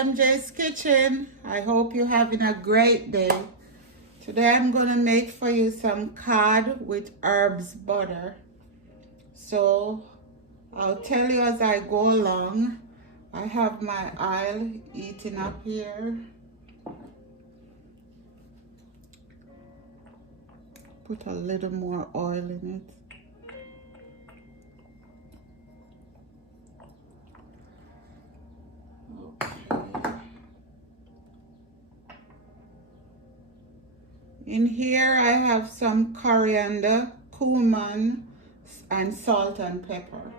MJ's Kitchen. I hope you're having a great day. Today I'm going to make for you some cod with herbs butter. So I'll tell you as I go along. I have my oil heating up here. Put a little more oil in it. In here I have some coriander, cumin, and salt and pepper.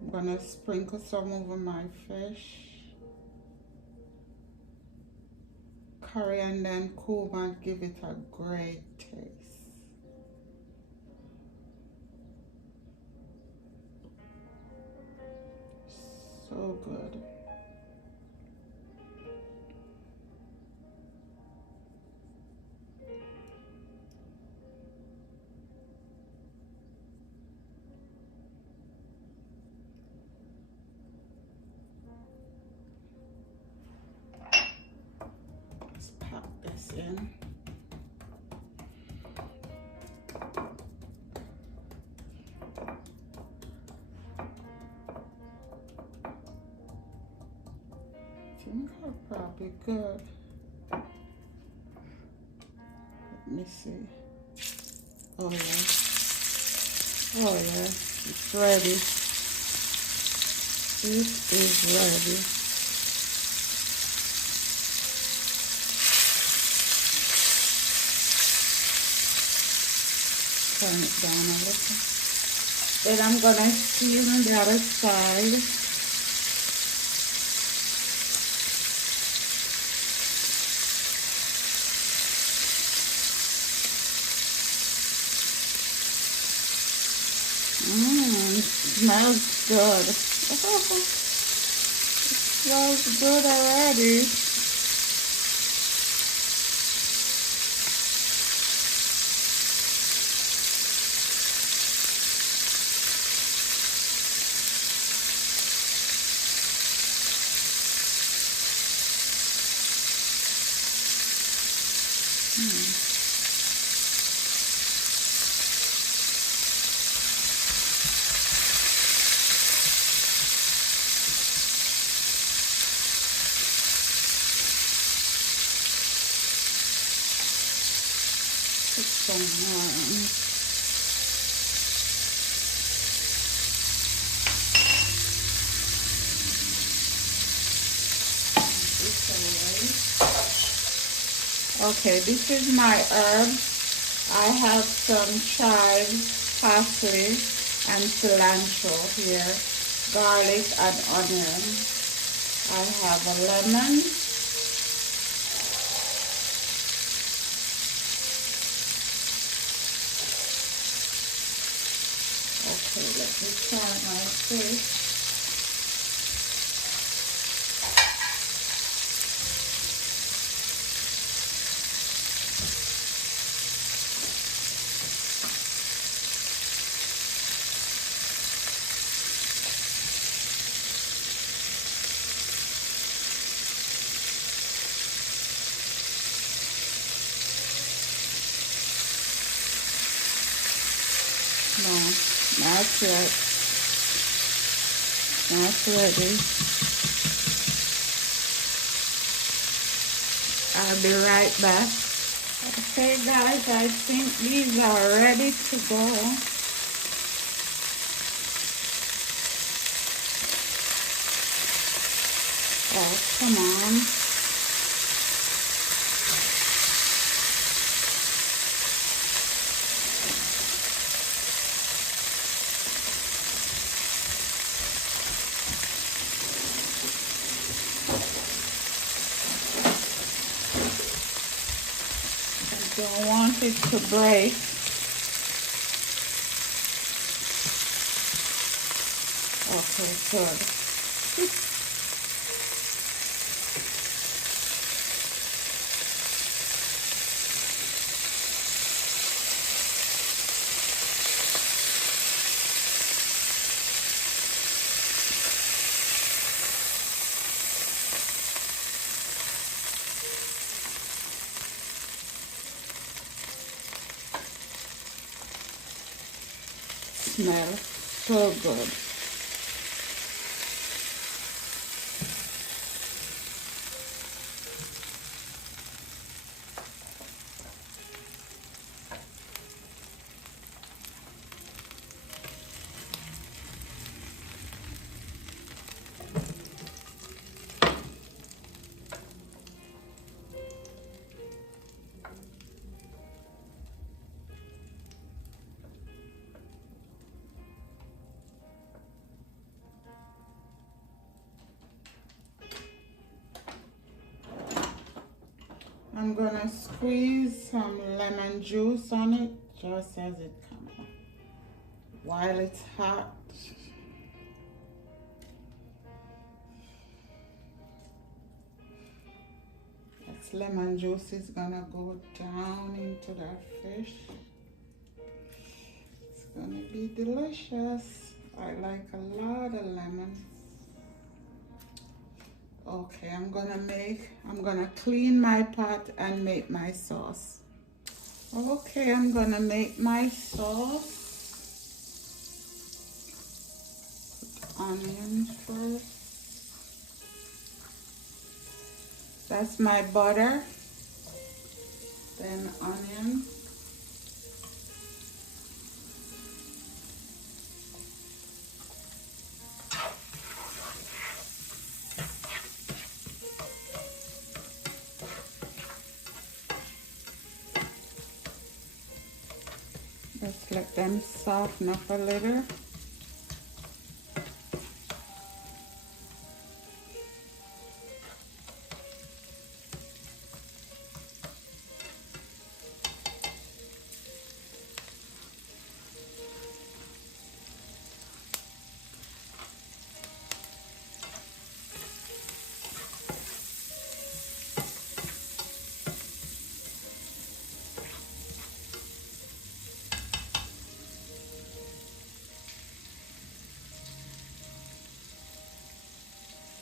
I'm gonna sprinkle some over my fish. Coriander and cumin give it a great taste. So good. In. I think I'm probably good. Let me see. Oh yeah. Oh yeah. It's ready. It is ready. Turn it down a little. Then I'm gonna season the other side. Smells good. It smells good already. Put some more. Okay, this is my herbs. I have some chives, parsley, and cilantro here, garlic and onion. I have a lemon. Okay, let me try my fish. No, not yet. Not ready. I'll be right back. Okay guys, I think these are ready to go. Oh, come on. Don't want it to break. Okay, good. smell so good. I'm gonna squeeze some lemon juice on it just as it comes out while it's hot. This lemon juice is gonna go down into that fish. It's gonna be delicious. I like a lot of lemon. Okay, I'm gonna clean my pot and make my sauce. Okay, I'm gonna make my sauce. Put onions first. That's my butter. Then onion. Just let them soften up a little.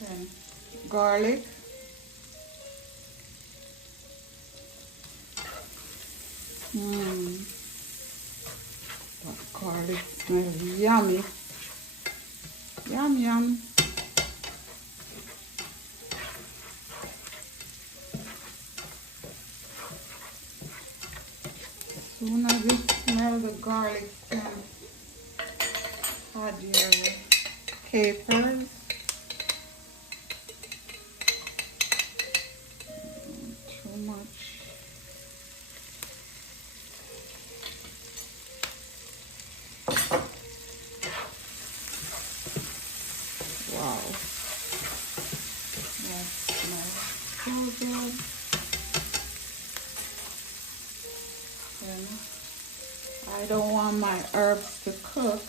Then garlic. That garlic smells yummy. Yum, yum. As soon as you smell the garlic, then add your capers. Too much. Wow. That smells so good. And I don't want my herbs to cook.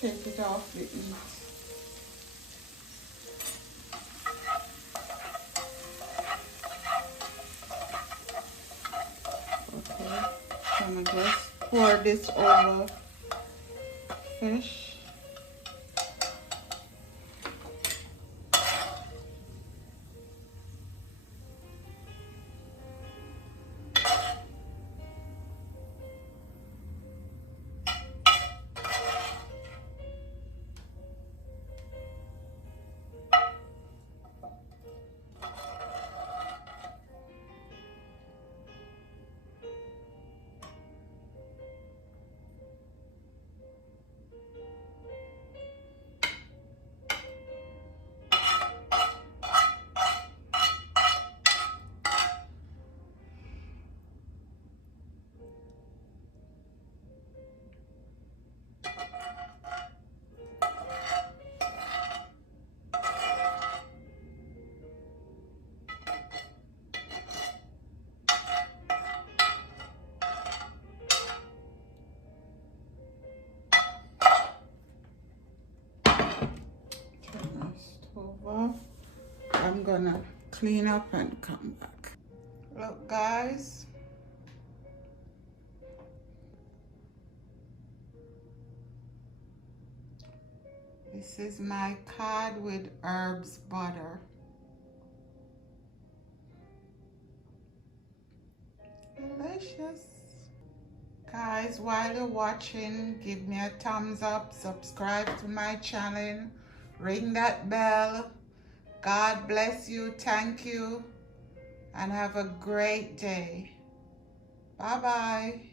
Take it off the heat. Okay, I'm gonna just pour this over fish. Off. I'm gonna clean up and come back. Look, guys, this is my cod with herbs butter. Delicious. Guys, while you're watching, give me a thumbs up, subscribe to my channel, ring that bell. God bless you, thank you, and have a great day. Bye-bye.